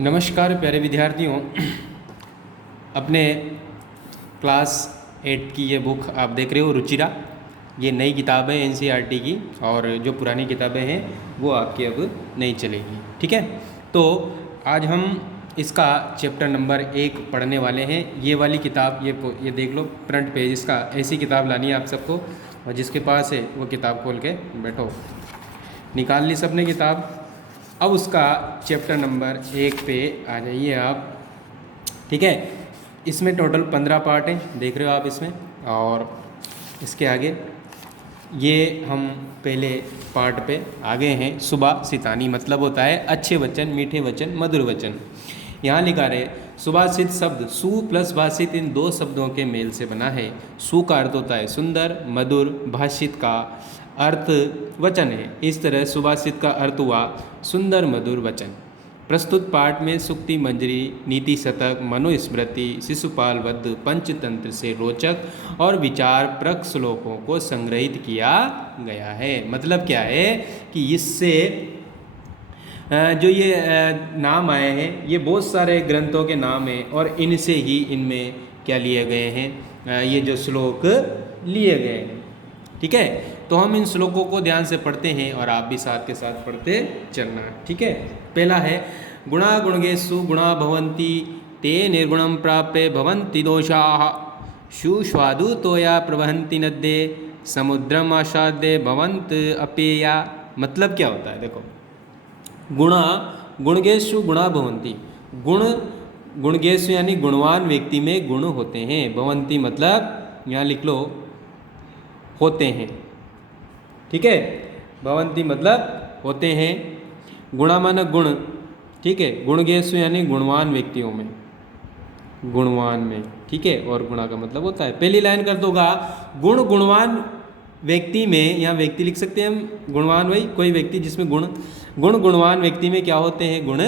नमस्कार प्यारे विद्यार्थियों। अपने क्लास 8 की ये बुक आप देख रहे हो, रुचिरा। ये नई किताब है एनसीईआरटी की, और जो पुरानी किताबें हैं वो आपकी अब नहीं चलेगी। ठीक है, तो आज हम इसका चैप्टर नंबर 1 पढ़ने वाले हैं। ये वाली किताब ये देख लो, फ्रंट पेज इसका। ऐसी किताब लानी है आप सबको, और जिसके पास है वो किताब खोल के बैठो। निकाल ली सबने किताब। अब उसका चैप्टर नंबर 1 पे आ जाइए आप। ठीक है, इसमें टोटल 15 पार्ट हैं, देख रहे हो आप इसमें। और इसके आगे ये हम पहले पार्ट पे आगे हैं। सुभाषितानी मतलब होता है अच्छे वचन, मीठे वचन, मधुर वचन। यहाँ लिखा रहे सुभाषित शब्द सु प्लस भाषित इन दो शब्दों के मेल से बना है। सु का अर्थ होता है सुंदर, मधुर, भाषित का अर्थ वचन है। इस तरह सुभाषित का अर्थ हुआ सुंदर मधुर वचन। प्रस्तुत पाठ में सुक्ति मंजरी, नीति शतक, मनुस्मृति, शिशुपाल वध, पंचतंत्र से रोचक और विचार प्रक श्लोकों को संग्रहित किया गया है। मतलब क्या है कि इससे जो ये नाम आए हैं ये बहुत सारे ग्रंथों के नाम हैं, और इनसे ही इनमें क्या लिए गए हैं, ये जो श्लोक लिए गए हैं। ठीक है, तो हम इन श्लोकों को ध्यान से पढ़ते हैं और आप भी साथ के साथ पढ़ते चलना। ठीक है, पहला है गुणा गुणगेषु गुणा भवन्ति ते निर्गुणं प्राप्य भवन्ति दोषाः सुस्वादु तोया प्रवहन्ति नद्ये समुद्रम आसाद्य भवन्त अपेया। मतलब क्या होता है, देखो, गुणा गुणगेषु गुणा भवन्ति। गुण गुणगेषु यानी गुणवान व्यक्ति में गुण होते हैं। भवन्ति मतलब यहाँ लिख लो होते हैं। ठीक है, भवन्ति मतलब होते हैं। गुणा माना गुण। ठीक है, गुणगेषु यानी गुणवान व्यक्तियों में, गुणवान में। ठीक है, और गुणा का मतलब होता है, पहली लाइन कर दोगा गुण गुणवान व्यक्ति में। यहाँ व्यक्ति लिख सकते हैं हम, गुणवान भाई कोई व्यक्ति जिसमें गुण गुणवान व्यक्ति में क्या होते हैं, गुण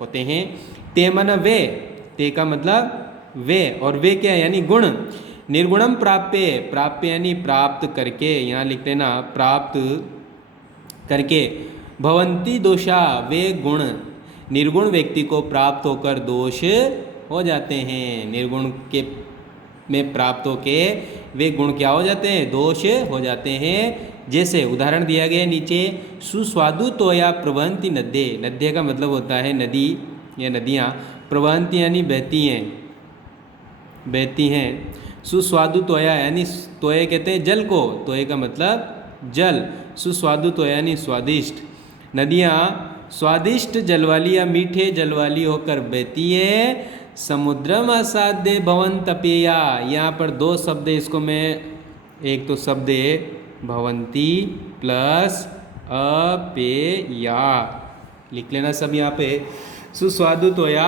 होते हैं। ते मन वे, ते का मतलब वे, और वे क्या है यानी गुण। निर्गुणम प्राप्य, प्राप्य यानी प्राप्त करके, यहाँ लिखते हैं ना प्राप्त करके। भवंती दोषा, वे गुण निर्गुण व्यक्ति को प्राप्त होकर दोष हो जाते हैं। निर्गुण के में प्राप्त होके वे गुण क्या हो जाते हैं, दोष हो जाते हैं। जैसे उदाहरण दिया गया नीचे, सुस्वादु तोया प्रवहन्ति नद्ये। नद्ये का मतलब होता है नदी या नदियाँ। प्रवहन्ति यानी बहती हैं, बहती हैं। सुस्वादु तोया यानी तोये कहते हैं जल को, तोये का मतलब जल। सुस्वादु तोया यानी स्वादिष्ट। नदियाँ स्वादिष्ट जल वाली या मीठे जल वाली होकर बहती है। समुद्रम असाध्य भवंत अपेया, यहाँ पर दो शब्द है, इसको मैं एक तो शब्द है भवंती प्लस अपेया लिख लेना सब यहाँ पे। सुस्वादु तोया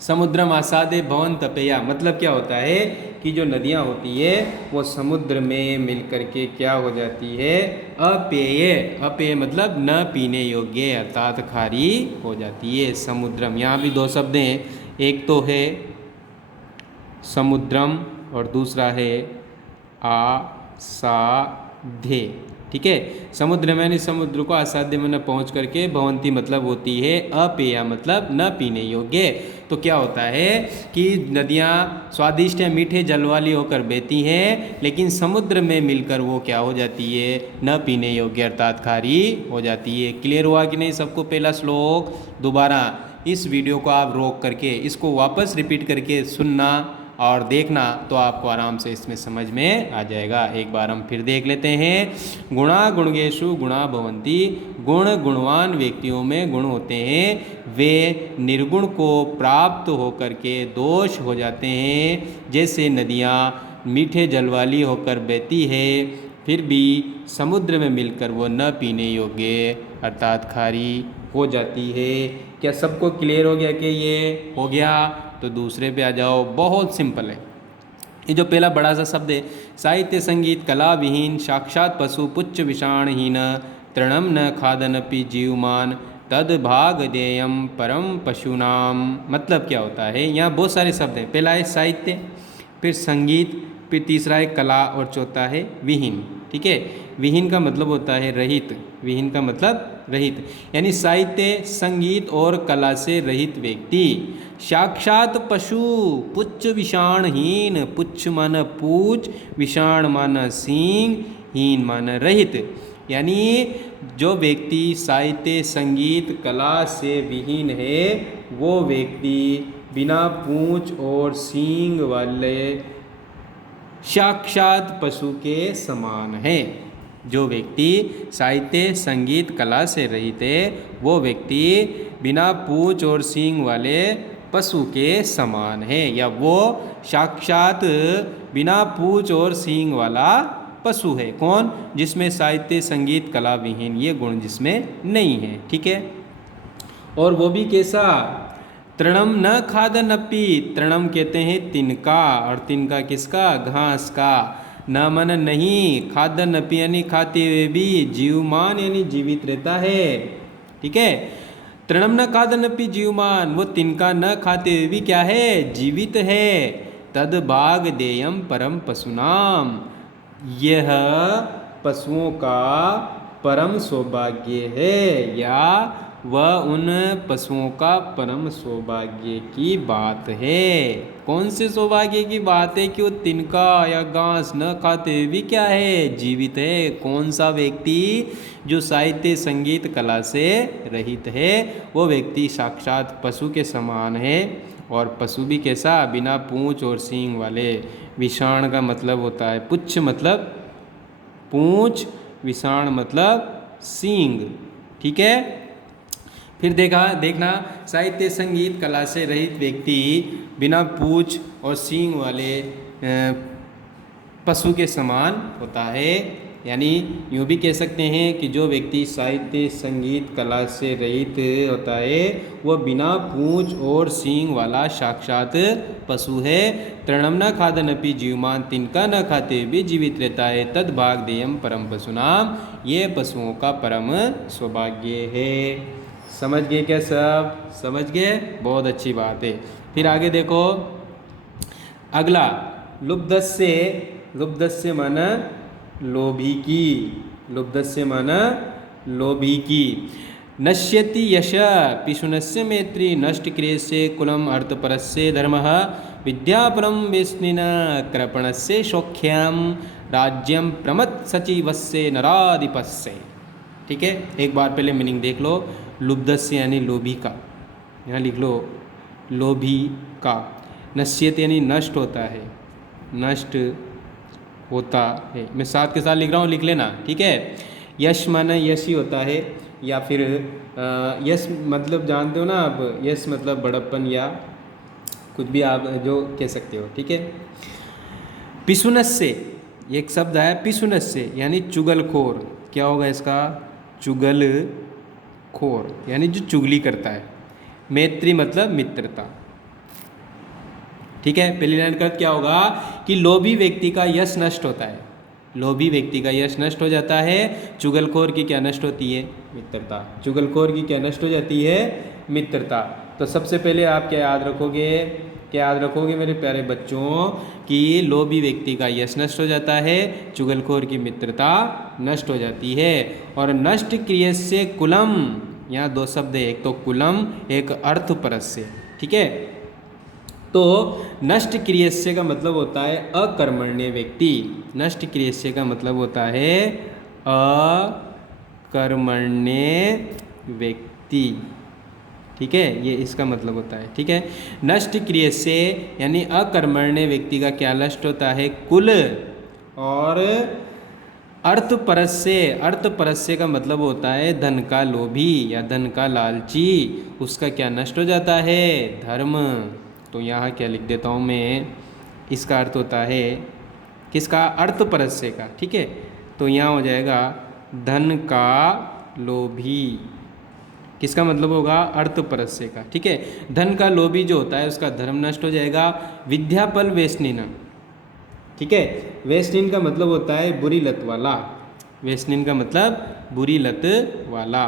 समुद्रम आसादे भवंत अपेया। मतलब क्या होता है कि जो नदियाँ होती है वो समुद्र में मिल करके क्या हो जाती है, अपेय। अपेय मतलब न पीने योग्य, अर्थात खारी हो जाती है। समुद्रम, यहाँ भी दो शब्द हैं, एक तो है समुद्रम और दूसरा है आसाध्य। ठीक है, समुद्र में यानी समुद्र को, असाध्य में न पहुँच करके, भवंती मतलब होती है अपेया मतलब न पीने योग्य। तो क्या होता है कि नदियाँ स्वादिष्ट या मीठे जल वाली होकर बहती हैं, लेकिन समुद्र में मिलकर वो क्या हो जाती है, न पीने योग्य अर्थात खारी हो जाती है। क्लियर हुआ कि नहीं सबको पहला श्लोक? दोबारा इस वीडियो को आप रोक करके इसको वापस रिपीट करके सुनना और देखना, तो आपको आराम से इसमें समझ में आ जाएगा। एक बार हम फिर देख लेते हैं। गुणा गुणगेषु गुणा भवन्ति, गुण गुणवान व्यक्तियों में गुण होते हैं। वे निर्गुण को प्राप्त होकर के दोष हो जाते हैं। जैसे नदियाँ मीठे जल वाली होकर बहती है, फिर भी समुद्र में मिलकर वो न पीने योग्य अर्थात खारी हो जाती है। क्या सबको क्लियर हो गया कि ये हो गया? तो दूसरे पे आ जाओ, बहुत सिंपल है। ये जो पहला बड़ा सा शब्द है, साहित्य संगीत कला विहीन, साक्षात पशु पुच्छ विषाणहीन, तृणम न खादनपि जीवमान, तद भाग देयम परम पशुनाम। मतलब क्या होता है, यहाँ बहुत सारे शब्द हैं। पहला है साहित्य, फिर संगीत, फिर तीसरा है कला, और चौथा है विहीन। ठीक है, विहीन का मतलब होता है रहित, विहीन का मतलब रहित, यानी साहित्य संगीत और कला से रहित व्यक्ति। साक्षात पशु, पुच्छ विषाणहीन, पुच्छ मन पूछ, विषाण मन सींग, हीन मन रहित, यानी जो व्यक्ति साहित्य संगीत कला से विहीन है वो व्यक्ति बिना पूंछ और सींग वाले साक्षात पशु के समान है। जो व्यक्ति साहित्य संगीत कला से रहित है वो व्यक्ति बिना पूंछ और सींग वाले पशु के समान है, या वो साक्षात बिना पूंछ और सींग वाला पशु है। कौन? जिसमें साहित्य संगीत कला विहीन ये गुण जिसमें नहीं है। ठीक है, और वो भी कैसा? तृणम न खादनपि, तृणम कहते हैं तिनका, और तिनका किसका? घास का। न मन नहीं, खादनपि यानी खाते हुए भी, जीवमान यानी जीवित रहता है। ठीक है, तृणम न खादनपि जीवमान, वो तिनका न खाते हुए भी क्या है? जीवित है। तद भाग देयम परम पशुनाम, यह पशुओं का परम सौभाग्य है, या वह उन पशुओं का परम सौभाग्य की बात है। कौन से सौभाग्य की बात है? कि वो तिनका या घास न खाते हुए भी क्या है? जीवित है। कौन सा व्यक्ति? जो साहित्य संगीत कला से रहित है वो व्यक्ति साक्षात पशु के समान है। और पशु भी कैसा? बिना पूंछ और सींग वाले। विषाण का मतलब होता है पुच्छ मतलब पूंछ, विषाण मतलब सींग। ठीक है, फिर देखना साहित्य संगीत कला से रहित व्यक्ति बिना पूंछ और सींग वाले पशु के समान होता है। यानी यूँ भी कह सकते हैं कि जो व्यक्ति साहित्य संगीत कला से रहित होता है वह बिना पूंछ और सींग वाला साक्षात पशु है। तृणम न खादनपि जीवमान, तिनका न खाते भी जीवित रहता है। तद भाग देयम परम पशुनाम, ये पशुओं का परम सौभाग्य है। समझ गए क्या सब? समझ गए? बहुत अच्छी बात है। फिर आगे देखो अगला, लुब्धस्य, लुब्धस्य माना लोभी की, लुब्धस्य माना लोभी की। नश्यति यश पिशुनस्य मैत्री, नष्ट क्रियस्य कुलम अर्थपरस्य धर्मः, विद्यापरम वेस्निन कृपणस्य सौख्यम, राज्यम प्रमथ सचिवस्य नराधिपस्य। ठीक है, एक बार पहले मीनिंग देख लो। लुब्धस्य यानी लोभी का, यहाँ लिख लो लोभी का। नश्यत यानी नष्ट होता है, नष्ट होता है। मैं साथ के साथ लिख रहा हूँ, लिख लेना। ठीक है, यश माना यश ही होता है, या फिर यश मतलब जानते हो ना आप, यश मतलब बड़प्पन या कुछ भी आप जो कह सकते हो। ठीक है, पिशुनस्य एक शब्द है, पिशुनस्य यानी चुगलखोर। क्या होगा इसका? चुगलखोर यानी जो चुगली करता है। मैत्री मतलब मित्रता। ठीक है, पहली लाइन का अर्थ क्या होगा? कि लोभी व्यक्ति का यश नष्ट होता है, लोभी व्यक्ति का यश नष्ट हो जाता है। चुगलखोर की क्या नष्ट होती है? मित्रता। चुगलखोर की क्या नष्ट हो जाती है? मित्रता। तो सबसे पहले आप क्या याद रखोगे? क्या याद रखोगे मेरे प्यारे बच्चों? कि लोभी व्यक्ति का यश नष्ट हो जाता है, चुगलखोर की मित्रता नष्ट हो जाती है। और नष्ट क्रियस्य कुलम, यहाँ दो शब्द है, एक तो कुलम एक अर्थपरस्य। ठीक है, तो नष्ट क्रियस्य का मतलब होता है अकर्मण्य व्यक्ति। नष्ट क्रियस्य का मतलब होता है अकर्मण्य व्यक्ति। ठीक है, ये इसका मतलब होता है। ठीक है, नष्ट क्रियस्य यानी अकर्मण्य व्यक्ति का क्या नष्ट होता है? कुल। और अर्थपरस्य, अर्थपरस्य का मतलब होता है धन का लोभी या धन का लालची, उसका क्या नष्ट हो जाता है? धर्म। तो यहाँ क्या लिख देता हूँ मैं, इसका अर्थ होता है किसका? अर्थपरस्य का। ठीक है, तो यहाँ हो जाएगा धन का लोभी। किसका मतलब होगा? अर्थपरस्य का। ठीक है, धन का लोभी जो होता है उसका धर्म नष्ट हो जाएगा। विद्यापल वेस्निन। ठीक है, वेस्निन का मतलब होता है बुरी लत वाला। वेस्निन का मतलब बुरी लत वाला।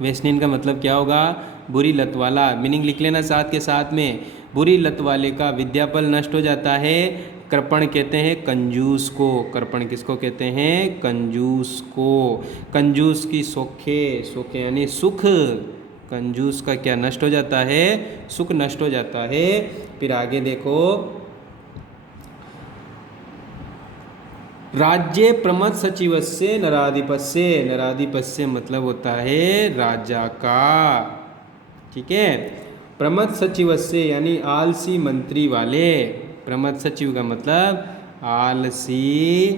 वेस्निन का मतलब क्या होगा? बुरी लत वाला। मीनिंग लिख लेना साथ के साथ में। बुरी लत वाले का विद्यापल नष्ट हो जाता है, कृपण कहते हैं कंजूस को। कृपण किसको कहते हैं? कंजूस को। कंजूस की सोखे, सोखे यानी सुख। कंजूस का क्या नष्ट हो जाता है? सुख नष्ट हो जाता है। फिर आगे देखो, राज्य प्रमथ सचिवस्य नराधिपस्य। नराधिपस्य मतलब होता है राजा का, ठीक है। प्रमथ सचिवस्य यानी आलसी मंत्री वाले। प्रमथ सचिव का मतलब आलसी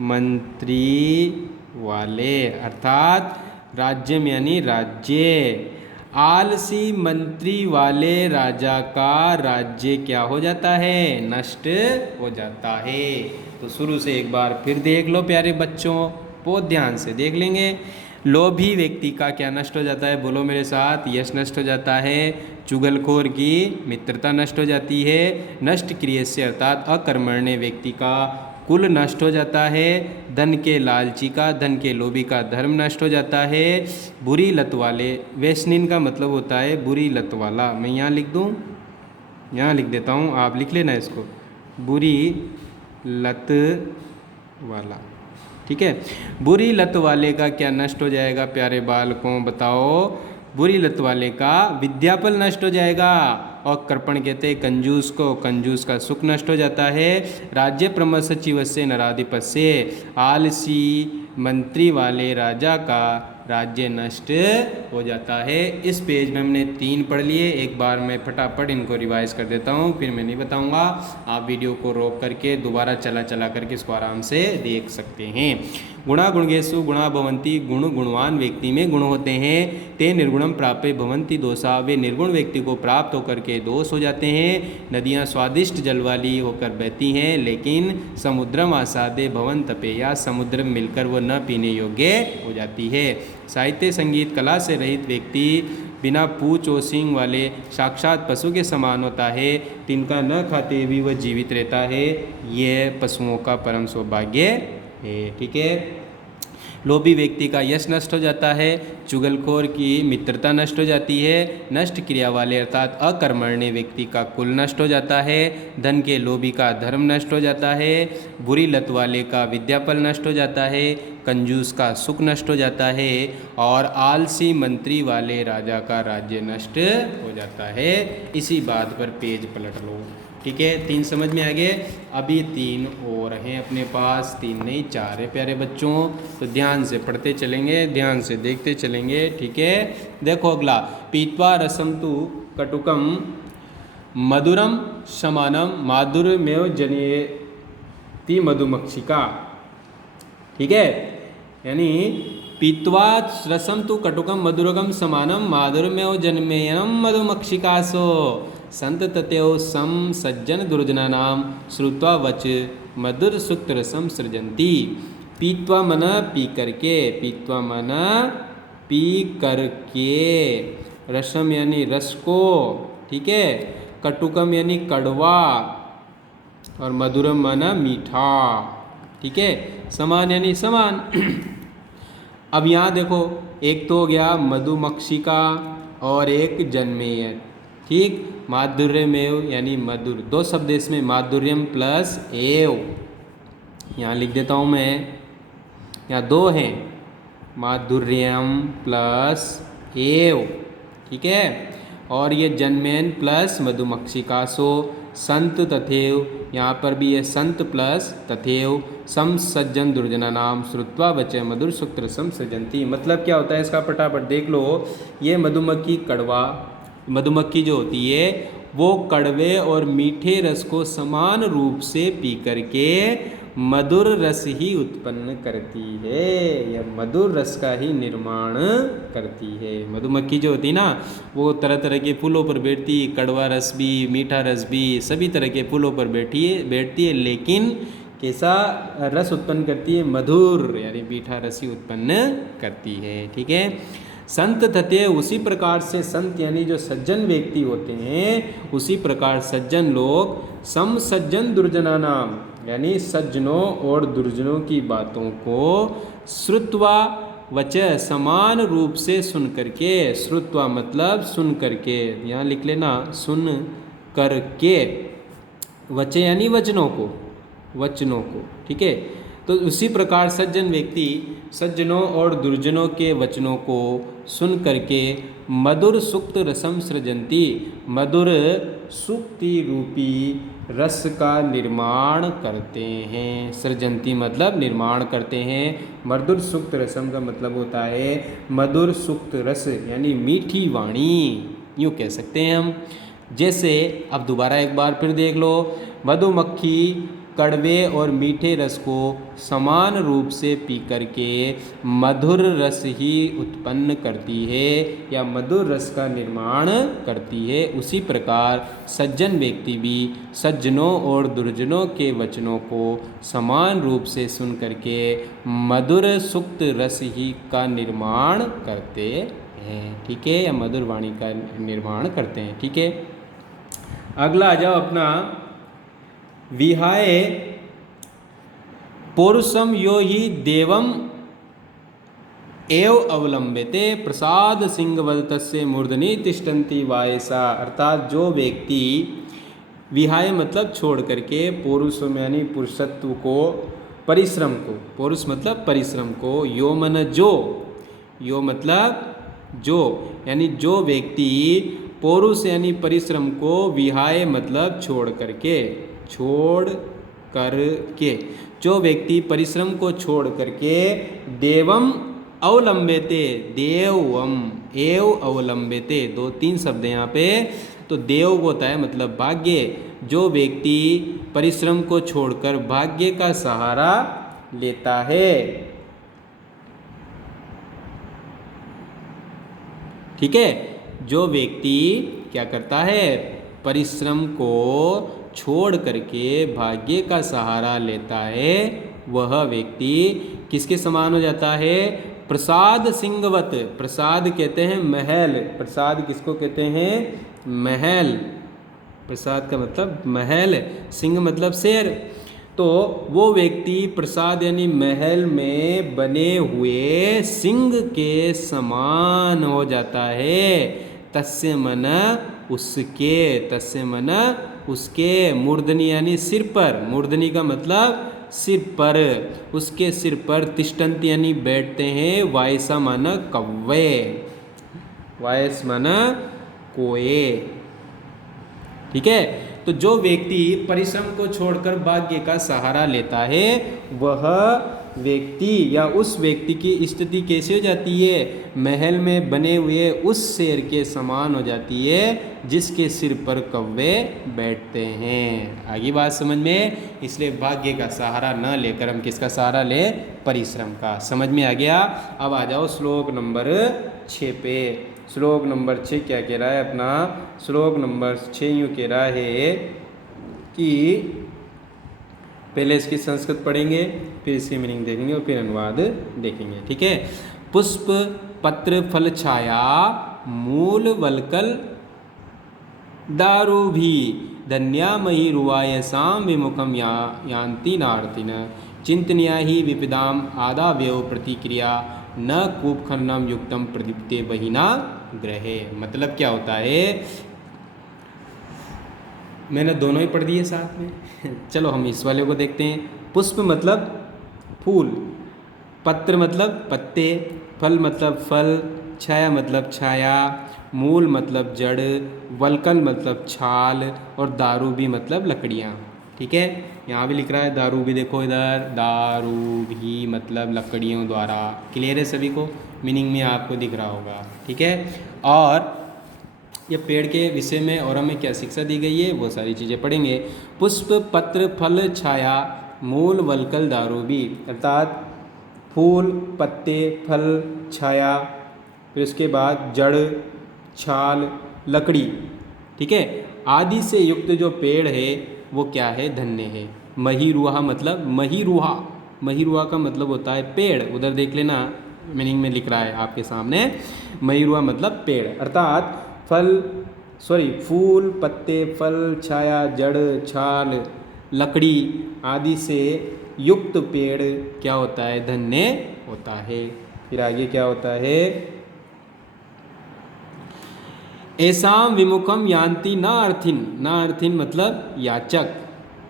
मंत्री वाले, अर्थात राज्य में यानी राज्य। आलसी मंत्री वाले राजा का राज्य क्या हो जाता है? नष्ट हो जाता है। तो शुरू से एक बार फिर देख लो प्यारे बच्चों, बहुत ध्यान से देख लेंगे। लोभी व्यक्ति का क्या नष्ट हो जाता है? बोलो मेरे साथ। यश नष्ट हो जाता है। चुगलखोर की मित्रता नष्ट हो जाती है। नष्ट क्रियस्य अर्थात अकर्मण्य व्यक्ति का कुल नष्ट हो जाता है। धन के लालची का, धन के लोभी का धर्म नष्ट हो जाता है। बुरी लत वाले, व्यसनिन का मतलब होता है बुरी लत वाला। मैं यहाँ लिख दूँ, यहाँ लिख देता हूँ, आप लिख लेना इसको, बुरी लत वाला, ठीक है। बुरी लत वाले का क्या नष्ट हो जाएगा प्यारे बालकों? बताओ। बुरी लत वाले का विद्यापल नष्ट हो जाएगा। और कृपण कहते हैं कंजूस को, कंजूस का सुख नष्ट हो जाता है। राज्य प्रमथ सचिवस्य नराधिपस्य, आलसी मंत्री वाले राजा का राज्य नष्ट हो जाता है। इस पेज में हमने 3 पढ़ लिए। एक बार मैं फटाफट इनको रिवाइज कर देता हूँ, फिर मैं नहीं बताऊँगा। आप वीडियो को रोक करके दोबारा चला चला करके इसको आराम से देख सकते हैं। गुणा गुणगेषु गुणा भवन्ति, गुण गुणवान व्यक्ति में गुण होते हैं। ते निर्गुणम प्राप्य भवन्ति दोषा, वे निर्गुण व्यक्ति को प्राप्त होकर के दोष हो जाते हैं। नदियाँ स्वादिष्ट जल वाली होकर बहती हैं, लेकिन समुद्रम आसादे भवन तपेया, समुद्र में मिलकर वो न पीने योग्य हो जाती है। साहित्य संगीत कला से रहित व्यक्ति बिना पूंछ और सींग वाले साक्षात पशु के समान होता है। तिनका न खाते भी वह जीवित रहता है। यह पशुओं का परम सौभाग्य है, ठीक है। लोभी व्यक्ति का यश नष्ट हो जाता है। चुगलखोर की मित्रता नष्ट हो जाती है। नष्ट क्रिया वाले अर्थात अकर्मण्य व्यक्ति का कुल नष्ट हो जाता है। धन के लोभी का धर्म नष्ट हो जाता है। बुरी लत वाले का विद्याफल नष्ट हो जाता है। कंजूस का सुख नष्ट हो जाता है। और आलसी मंत्री वाले राजा का राज्य नष्ट हो जाता है। इसी बात पर पेज पलट लो, ठीक है। 3 समझ में आ गए। अभी 3 और हैं अपने पास, 3 नहीं 4 है प्यारे बच्चों। तो ध्यान से पढ़ते चलेंगे, ध्यान से देखते चलेंगे, ठीक है। देखो अगला, पीत्वा रसम तु कटुकम मधुरम समानम माधुर्यमेव जनयति मधुमक्षिका, ठीक है। यानी पीत्वा रसम तु कटुकम मधुरकम समानम माधुर्यमेव जनमेयम मधुमक्षिकासो, संत ततेव सम सज्जन दुर्जना नाम श्रुत्वा वच मधुर सुक्त रसम सृजंती। पीत्वा मन पी करके, पीत्वा मन पी करके, रसम यानी रस को, ठीक है। कटुकम यानी कड़वा, और मधुरम माना मीठा, ठीक है। समान यानी समान। अब यहाँ देखो, एक तो हो गया मधुमक्षिका और एक जन्मेय, ठीक। माधुर्यमेव यानी मधुर, 2 शब्द इसमें, माधुर्यम प्लस एव। यहाँ लिख देता हूँ मैं, यहाँ 2 हैं, माधुर्यम प्लस एव, ठीक है। और ये जन्मेन प्लस मधुमक्षिका, सो संत तथेव, यहाँ पर भी ये संत प्लस तथेव सम सज्जन दुर्जना नाम श्रुत्वा बचे मधुर सूत्र सम सृजंती। मतलब क्या होता है इसका फटाफट देख लो। ये मधुमक्खी कड़वा, मधुमक्खी जो होती है वो कड़वे और मीठे रस को समान रूप से पी करके मधुर रस ही उत्पन्न करती है, या मधुर रस का ही निर्माण करती है। मधुमक्खी जो होती है ना, वो तरह तरह के फूलों पर बैठती, कड़वा रस भी, मीठा रस भी, सभी तरह के फूलों पर बैठती है, लेकिन कैसा रस उत्पन्न करती है? मधुर यानी मीठा रस ही उत्पन्न करती है, ठीक है। संत तथे, उसी प्रकार से संत यानी जो सज्जन व्यक्ति होते हैं, उसी प्रकार सज्जन लोग सम सज्जन दुर्जना नाम यानी सज्जनों और दुर्जनों की बातों को श्रुत्वा वच समान रूप से सुन करके, श्रुत्वा मतलब सुन करके, यहाँ लिख लेना सुन करके, वचे यानी वचनों को, वचनों को, ठीक है। तो उसी प्रकार सज्जन व्यक्ति सज्जनों और दुर्जनों के वचनों को सुन करके मधुर सुक्त रसम सृजंती, मधुर सुक्ति रूपी रस का निर्माण करते हैं। सृजंती मतलब निर्माण करते हैं। मधुर सुक्त रसम का मतलब होता है मधुर सुक्त रस यानी मीठी वाणी, यूँ कह सकते हैं हम। जैसे अब दोबारा एक बार फिर देख लो, मधुमक्खी कड़वे और मीठे रस को समान रूप से पी करके मधुर रस ही उत्पन्न करती है या मधुर रस का निर्माण करती है। उसी प्रकार सज्जन व्यक्ति भी सज्जनों और दुर्जनों के वचनों को समान रूप से सुन करके मधुर सुक्त रस ही का निर्माण करते हैं, ठीक है, या मधुर वाणी का निर्माण करते हैं, ठीक है। अगला आ जाओ अपना, विहाय पौरुषम यो ही देवम एव अवलंबिते प्रसाद सिंहवदतस्य मूर्धनि तिष्ठन्ति वायसा। अर्थात जो व्यक्ति विहाय मतलब छोड़ करके पौरुषम यानी पुरुषत्व को, परिश्रम को, पौरुष मतलब परिश्रम को, यो मन जो, यो मतलब जो, यानी जो व्यक्ति पौरुष यानी परिश्रम को, विहाय मतलब छोड़ करके, छोड़ करके, जो व्यक्ति परिश्रम को छोड़ करके देवम अवलंबेते, देवम एव अवलंबेते, 2-3 शब्द यहाँ पे। तो देव होता है मतलब भाग्य, जो व्यक्ति परिश्रम को छोड़कर भाग्य का सहारा लेता है, ठीक है। जो व्यक्ति क्या करता है, परिश्रम को छोड़ करके भाग्य का सहारा लेता है, वह व्यक्ति किसके समान हो जाता है, प्रसाद सिंहवत। प्रसाद कहते हैं महल, प्रसाद किसको कहते हैं, महल, प्रसाद का मतलब महल, सिंह मतलब शेर। तो वो व्यक्ति प्रसाद यानी महल में बने हुए सिंह के समान हो जाता है। तस्य मन उसके, तस्य मन उसके, मूर्धनि यानी सिर पर, मूर्धनि का मतलब सिर पर, उसके सिर पर, तिष्ठन्ति यानी बैठते हैं, वायसा मन कव्वे, वायस मन कोए, ठीक है। तो जो व्यक्ति परिश्रम को छोड़कर भाग्य का सहारा लेता है, वह व्यक्ति या उस व्यक्ति की स्थिति कैसे हो जाती है, महल में बने हुए उस शेर के समान हो जाती है जिसके सिर पर कौवे बैठते हैं। आगे बात समझ में, इसलिए भाग्य का सहारा न लेकर हम किसका सहारा ले, परिश्रम का। समझ में आ गया। अब आ जाओ श्लोक नंबर 6 पे। श्लोक नंबर 6 क्या कह रहा है अपना, श्लोक नंबर 6 यूँ कह रहा है कि पहले इसकी संस्कृत पढ़ेंगे, फिर इसकी मीनिंग देखेंगे और फिर अनुवाद देखेंगे, ठीक है। पुष्प पत्र फल छाया मूल वलकल दारू भी धन्या मही रुवायसाम विमुखम यान्ति नार्तिन चिंतनिया ही विपदाम आदाव्यव प्रतिक्रिया न कूप खन्नम युक्तम प्रदीप्ते बहिना ग्रहे। मतलब क्या होता है, मैंने दोनों ही पढ़ दिए साथ में चलो हम इस वाले को देखते हैं। पुष्प मतलब फूल, पत्र मतलब पत्ते, फल मतलब फल, छाया मतलब छाया, मूल मतलब जड़, वलकल मतलब छाल और दारू भी मतलब लकड़ियाँ, ठीक है। यहाँ भी लिख रहा है दारू भी, देखो इधर दारू भी मतलब लकड़ियों द्वारा। क्लियर है सभी को, मीनिंग में आपको दिख रहा होगा, ठीक है। और ये पेड़ के विषय में और हमें क्या शिक्षा दी गई है वो सारी चीज़ें पढ़ेंगे। पुष्प पत्र फल छाया मूल वलकल दारू भी, अर्थात फूल पत्ते फल छाया, फिर उसके बाद जड़ छाल लकड़ी, ठीक है, आदि से युक्त जो पेड़ है वो क्या है, धन्य है। महीरुहा मतलब महीरुहा, महीरुहा का मतलब होता है पेड़, उधर देख लेना मीनिंग में लिख रहा है आपके सामने। महीरुहा मतलब पेड़, अर्थात फूल पत्ते फल छाया जड़ छाल लकड़ी आदि से युक्त पेड़ क्या होता है, धन्य होता है। फिर आगे क्या होता है, ऐसाम विमुखम यान्ति न अर्थिन, न अर्थिन मतलब याचक,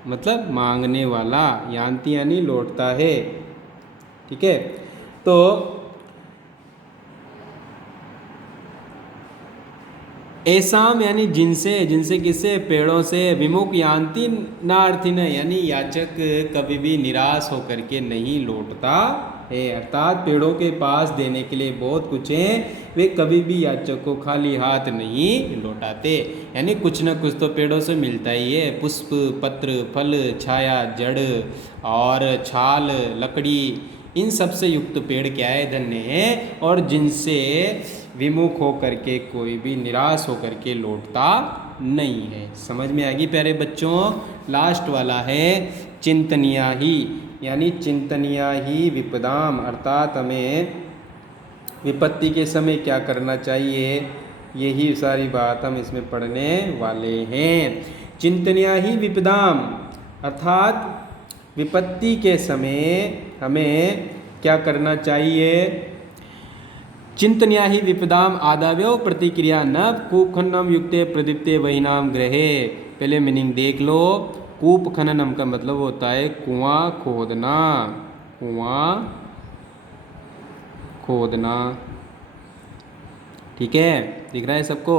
मतलब मांगने वाला, यान्ति यानी लौटता है। ठीक है, तो ऐसाम यानी जिनसे, जिनसे किससे, पेड़ों से, विमुख यान्ति नार्थिन यानी याचक कभी भी निराश होकर के नहीं लौटता है, अर्थात पेड़ों के पास देने के लिए बहुत कुछ है, वे कभी भी याचक को खाली हाथ नहीं लौटाते। यानी कुछ न कुछ तो पेड़ों से मिलता ही है, पुष्प, पत्र, फल, छाया, जड़ और छाल, लकड़ी, इन सब से युक्त पेड़ क्या है, धन्य है, और जिनसे विमुख होकर के कोई भी निराश होकर के लौटता नहीं है। समझ में आ गई प्यारे बच्चों। लास्ट वाला है चिंतनिया ही, यानी चिंतनिया ही विपदाम, अर्थात हमें विपत्ति के समय क्या करना चाहिए, यही सारी बात हम इसमें पढ़ने वाले हैं। चिंतनिया ही विपदाम, अर्थात विपत्ति के समय हमें क्या करना चाहिए। चिंतनिया ही विपदाम आदाव्यो प्रतिक्रिया न कूप खननम युक्ते प्रदीप्ते वहीनाम ग्रहे। पहले मीनिंग देख लो। कूप खननम का मतलब होता है कुआं खोदना, कुआं खोदना। ठीक है, दिख रहा है सबको।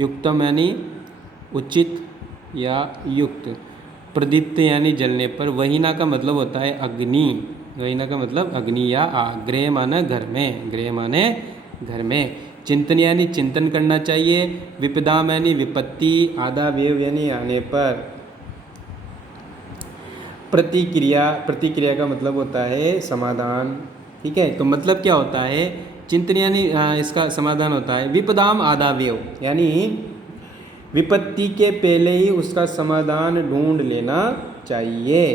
युक्तम यानी उचित या युक्त, प्रदीप्त यानी जलने पर, वहीना का मतलब होता है अग्नि, वहीना का मतलब अग्नि या आग, गृह माने घर में, गृह माने घर में। चिंतन यानी चिंतन करना चाहिए, विपदाम यानी विपत्ति, आधा वेव यानी आने पर, प्रतिक्रिया, प्रतिक्रिया का मतलब होता है समाधान। ठीक है, तो मतलब क्या होता है, चिंतन यानी इसका समाधान होता है विपदाम आधा वेव, यानी विपत्ति के पहले ही उसका समाधान ढूंढ लेना चाहिए।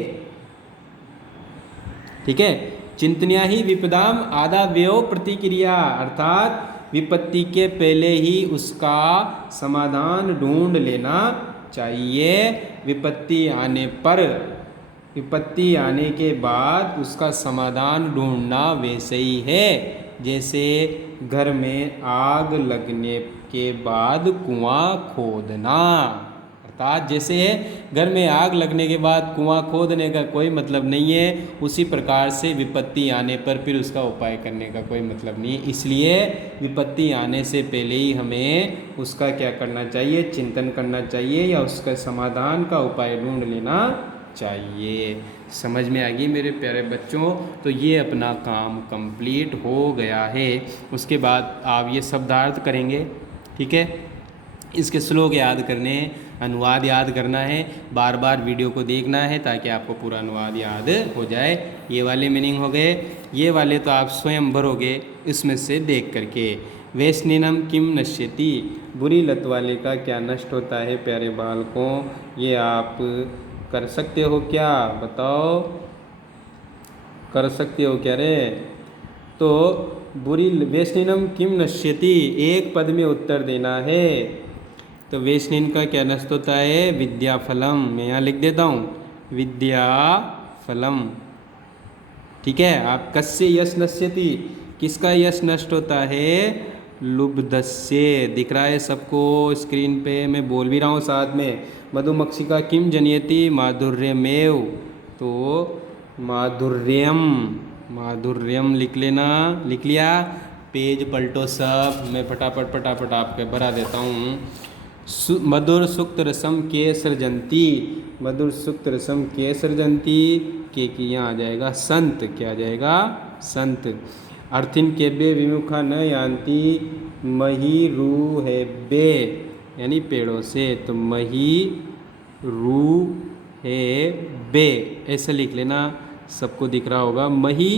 ठीक है, चिंतनिया ही विपदाम आदा व्यव प्रतिक्रिया, अर्थात विपत्ति के पहले ही उसका समाधान ढूंढ लेना चाहिए। विपत्ति आने पर, विपत्ति आने के बाद उसका समाधान ढूंढना वैसे ही है जैसे घर में आग लगने के बाद कुआं खोदना, अर्थात जैसे घर में आग लगने के बाद कुआं खोदने का कोई मतलब नहीं है, उसी प्रकार से विपत्ति आने पर फिर उसका उपाय करने का कोई मतलब नहीं है। इसलिए विपत्ति आने से पहले ही हमें उसका क्या करना चाहिए, चिंतन करना चाहिए या उसका समाधान का उपाय ढूंढ लेना चाहिए। समझ में आ गई मेरे प्यारे बच्चों। तो ये अपना काम कंप्लीट हो गया है। उसके बाद आप ये शब्दार्थ करेंगे। ठीक है, इसके श्लोक याद करने हैं, अनुवाद याद करना है, बार बार वीडियो को देखना है ताकि आपको पूरा अनुवाद याद हो जाए। ये वाले मीनिंग हो गए, ये वाले तो आप स्वयं भरोगे इसमें से देख करके। वैष्णिनम किम नश्यति, बुरी लत वाले का क्या नष्ट होता है प्यारे बालकों, ये आप कर सकते हो क्या, बताओ, कर सकते हो क्या रे। तो बुरी, वैष्णिनम किम नश्यति, एक पद में उत्तर देना है। तो वैष्णिन का क्या नष्ट होता है, विद्याफलम, मैं यहाँ लिख देता हूँ विद्याफलम। ठीक है, आप कस्य यश नश्यति, किसका यश नष्ट होता है, लुब्धस्य, दिख रहा है सबको स्क्रीन पे, मैं बोल भी रहा हूँ साथ में। मधुमक्षिका किम जनयति, माधुर्यमेव, तो माधुर्यम, माधुर्यम लिख लेना, लिख लिया। पेज पलटो सब, मैं फटाफट फटाफट आपके भरा देता हूँ। मधुर सुक्त रसम के सृजंती, मधुर सुक्त रसम के सृजंती, के की यहाँ आ जाएगा संत, क्या आ जाएगा, संत। अर्थिन के बे विमुखा न यान्ति, मही रू है बे, यानी पेड़ों से, तो मही रू है बे, ऐसे लिख लेना, सबको दिख रहा होगा, मही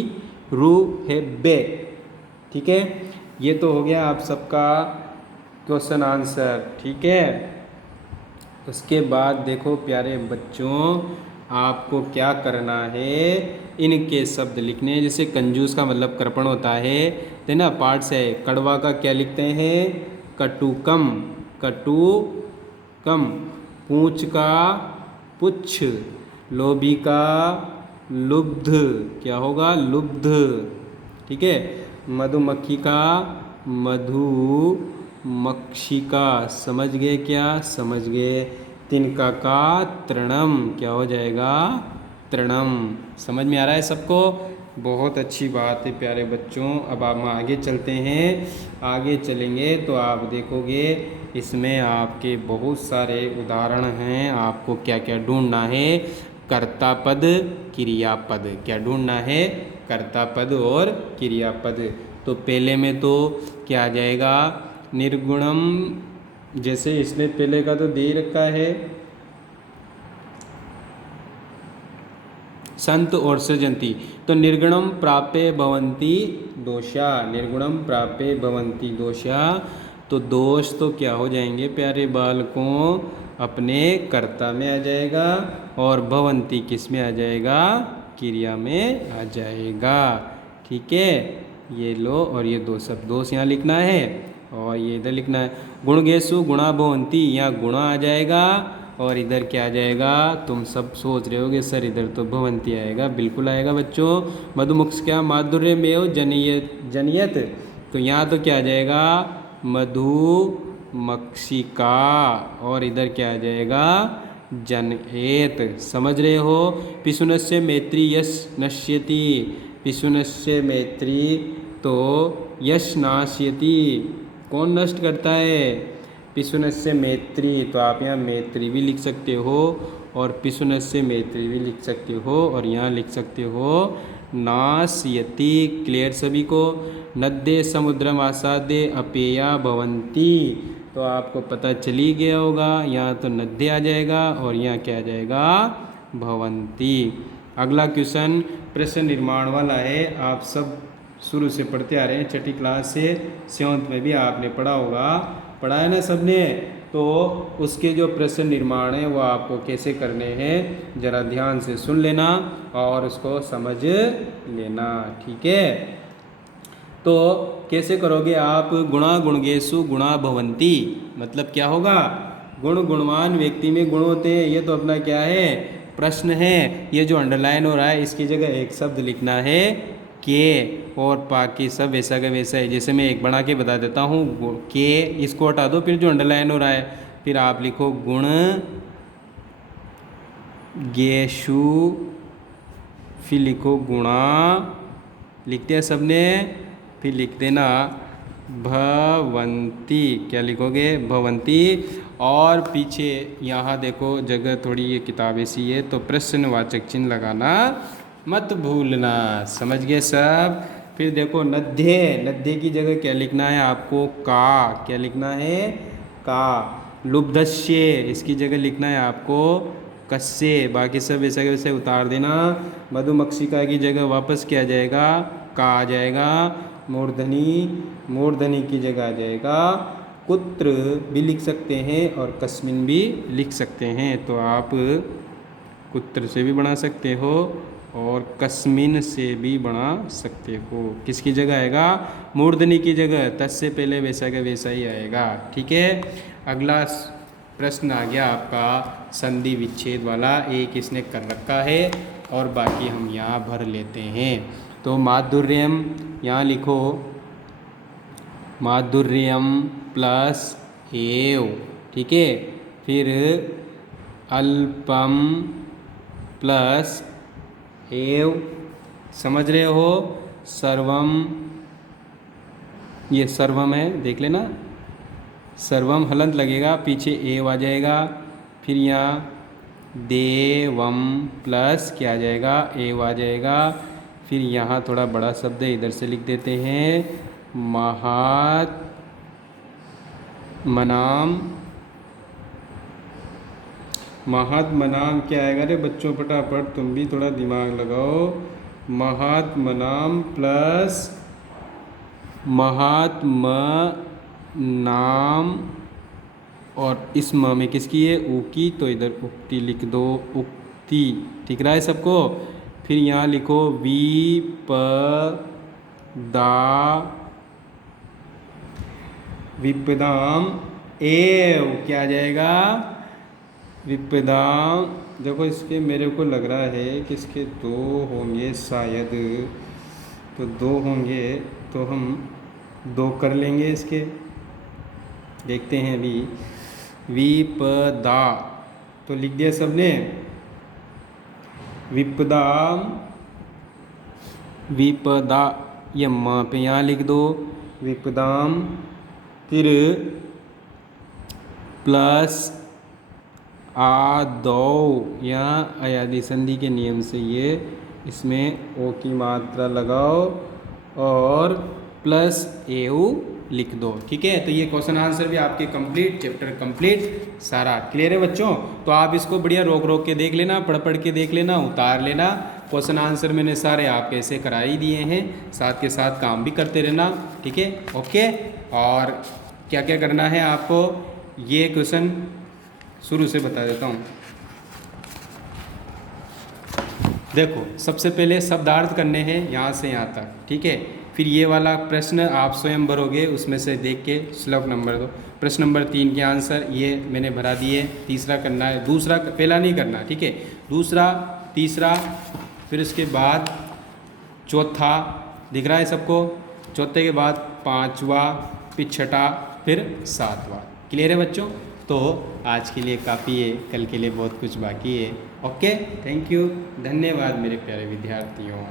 रू है बे। ठीक है, ये तो हो गया आप सबका क्वेश्चन आंसर। ठीक है, उसके बाद देखो प्यारे बच्चों, आपको क्या करना है, इनके शब्द लिखने हैं। जैसे कंजूस का मतलब कृपण होता है, तो ना पाठ से कड़वा का क्या लिखते हैं, कटुकम, कटुकम। पूंछ का पुच्छ, लोभी का लुब्ध, क्या होगा, लुब्ध। ठीक है, मधुमक्खी का मधु मक्षिका, समझ गए क्या, समझ गए। तिनका का तृणम क्या हो जाएगा? तृणम। समझ में आ रहा है सबको? बहुत अच्छी बात है प्यारे बच्चों। अब हम आगे चलते हैं। आगे चलेंगे तो आप देखोगे इसमें आपके बहुत सारे उदाहरण हैं। आपको क्या क्या ढूंढना है? कर्ता पद, क्रियापद। क्या ढूंढना है? कर्ता पद और क्रियापद। तो पहले में तो क्या आ जाएगा? निर्गुणम। जैसे इसने पहले का तो दे ही रखा है, संत और सृजंती। तो निर्गुणम प्राप्य भवन्ति दोषा। निर्गुणम प्राप्य भवन्ति दोषा। तो दोष तो क्या हो जाएंगे प्यारे बालकों? अपने कर्ता में आ जाएगा, और भवन्ति किस में आ जाएगा? क्रिया में आ जाएगा। ठीक है, ये लो, और ये दो सब दोष यहाँ लिखना है, और ये इधर लिखना है। गुणगेशु गुणा भवन्ति, यहाँ गुणा आ जाएगा, और इधर क्या आ जाएगा? तुम सब सोच रहे होगे सर इधर तो भवंती आएगा। बिल्कुल आएगा बच्चों। मधुमुक्ष क्या? माधुर्य में जनियत। तो यहाँ तो क्या आ जाएगा? मधुमक्षिका, और इधर क्या आ जाएगा? जनएत। समझ रहे हो? पिशुनस्य मैत्री यश नश्यति। पिशुनस्य मैत्री तो यश नाश्यति। कौन नष्ट करता है? पिशुनस्य मैत्री। तो आप यहाँ मैत्री भी लिख सकते हो, और पिशुनस्य मैत्री भी लिख सकते हो, और यहाँ लिख सकते हो नाश्यति। क्लियर सभी को? नद्ये समुद्रम आसादे अपेया भवन्ति। तो आपको पता चल ही गया होगा, यहाँ तो नद्य आ जाएगा, और यहाँ क्या आ जाएगा? भवन्ति। अगला क्वेश्चन प्रश्न निर्माण वाला है। आप सब शुरू से पढ़ते आ रहे हैं, छठी क्लास से 7th में भी आपने पढ़ा होगा। पढ़ा है ना सबने? तो उसके जो प्रश्न निर्माण है वो आपको कैसे करने हैं ज़रा ध्यान से सुन लेना और उसको समझ लेना। ठीक है, तो कैसे करोगे आप? गुणा गुणगेशु गुणा भवन्ति, मतलब क्या होगा? गुण गुणवान व्यक्ति में गुण होते हैं। ये तो अपना क्या है? प्रश्न है। ये जो अंडरलाइन हो रहा है इसकी जगह एक शब्द लिखना है के, और बाकी सब वैसा का वैसा है। जैसे मैं एक बना के बता देता हूँ, के इसको हटा दो, फिर जो अंडरलाइन हो रहा है फिर आप लिखो गुण गेशु, फिर लिखो गुणा, लिखते हैं सबने, फिर लिख देना भवंती। क्या लिखोगे? भवंती। और पीछे यहाँ देखो जगह थोड़ी ये किताब ऐसी है तो प्रश्नवाचक चिन्ह लगाना मत भूलना। समझ गए सब? फिर देखो नद्य, नद्य की जगह क्या लिखना है आपको? का। क्या लिखना है? का। लुब्धस्य, इसकी जगह लिखना है आपको कस्य। बाकी सब वैसे के वैसे उतार देना। मधुमक्षिका की जगह वापस क्या आ जाएगा? का आ जाएगा। मूर्धनी, मूर्धनी की जगह आ जाएगा कुत्र भी लिख सकते हैं, और कस्मिन भी लिख सकते हैं। तो आप कुत्र से भी बना सकते हो और कस्मिन से भी बना सकते हो। किसकी जगह आएगा? मूर्धनी की जगह। तस्य पहले वैसा का वैसा ही आएगा। ठीक है, अगला प्रश्न आ गया आपका संधि विच्छेद वाला। एक इसने कर रखा है और बाकी हम यहाँ भर लेते हैं। तो माधुर्यम, यहाँ लिखो माधुर्यम प्लस एव। ठीक है, फिर अल्पम प्लस एव। समझ रहे हो? सर्वम, ये सर्वम है, देख लेना। सर्वम हलंत लगेगा, पीछे एव आ जाएगा। फिर यहाँ देवम प्लस क्या आ जाएगा? एव आ जाएगा। फिर यहाँ थोड़ा बड़ा शब्द है, इधर से लिख देते हैं महात्मनाम। महात्मनाम क्या आएगा रे बच्चों? फटाफट तुम भी थोड़ा दिमाग लगाओ। महात्मनाम प्लस महात्म नाम, और इस म में किसकी है? ऊ की, तो इधर उक्ति लिख दो। उक्ति ठीक रहा है सबको? फिर यहाँ लिखो विपदाम एव। क्या आ जाएगा? विपदाम। देखो इसके मेरे को लग रहा है कि इसके दो होंगे शायद, तो दो होंगे तो हम दो कर लेंगे इसके। देखते हैं अभी। विपदा, तो लिख दिया सबने, विपदाम, विपदा, ये माँ पे यहाँ लिख दो, विपदाम, फिर प्लस आदौ, यहाँ अयादी संधि के नियम से ये इसमें ओ की मात्रा लगाओ और प्लस एऊ लिख दो। ठीक है, तो ये क्वेश्चन आंसर भी आपके कंप्लीट, चैप्टर कंप्लीट सारा क्लियर है बच्चों। तो आप इसको बढ़िया रोक रोक के देख लेना, पढ़ पढ़ के देख लेना, उतार लेना। क्वेश्चन आंसर मैंने सारे आपके ऐसे करा ही दिए हैं, साथ के साथ काम भी करते रहना। ठीक है, ओके। और क्या क्या करना है आपको, ये क्वेश्चन शुरू से बता देता हूँ। देखो, सबसे पहले शब्दार्थ करने हैं यहाँ से यहाँ तक। ठीक है, फिर ये वाला प्रश्न आप स्वयं भरोगे, उसमें से देख के श्लोक नंबर 2, प्रश्न नंबर 3 के आंसर ये मैंने भरा दिए। तीसरा करना है, दूसरा पहला नहीं करना, ठीक है, दूसरा, तीसरा, फिर उसके बाद चौथा, दिख रहा है सबको, चौथे के बाद पाँचवा, फिर छठा, फिर सातवां। क्लियर है बच्चों। तो आज के लिए काफ़ी है, कल के लिए बहुत कुछ बाकी है। ओके, थैंक यू, धन्यवाद मेरे प्यारे विद्यार्थियों।